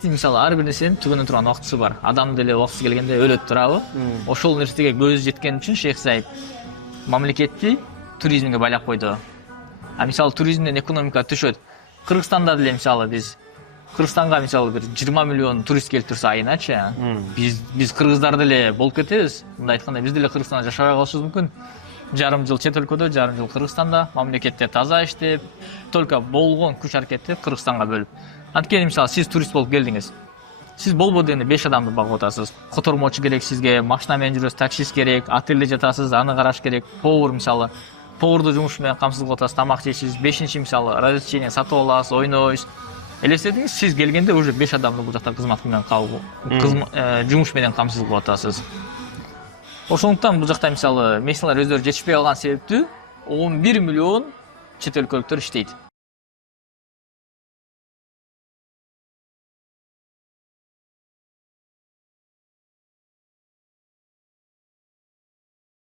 мамлекеттин мисалы ар бир нерсенин түгөнө турган убактысы бар. Адам деле убактысы келгенде өлөт турабы? Ошол нерсеге көзү жеткен үчүн Шейх Заид мамлекетти туризмге байлап койду. А мисалы туризмден экономика түшөт. Кыргызстанда деле мисалы биз Кыргызстанга мисалы бир 20 миллион турист келип турса айначы, биз кыргыздар деле болуп кетебиз. Мындай айтканда биз деле Кыргызстанда жашабай калышыбыз мүмкүн. Жарым жыл чет өлкөдө, жарым жыл Кыргызстанда, мамлекетте таза иштеп, только болгон күч аракетти Кыргызстанга бөлүп. Анткени мисалы сиз турист болуп келдиңиз. Сиз болбоду дегенде 5 адамды багып атасыз. Котормочу керек сизге, машина менен жүрөсүз, таксист керек, отельде жатасыз, аны караш керек. Повар мисалы, поварду жумуш менен камсыз кылып атасыз, тамак жейсиз. 5-чи мисалы разрешение сатып аласыз, ойнойсуз. Элестетиңиз, сиз келгенде уже 5 адамды бул жакта кызмат менен жумуш менен камсыз кылып атасыз. Ошондуктан бул жакта мисалы местналар өздөрү жетишпей калган себептүү 11 миллион чет өлкөлүктөр иштейт.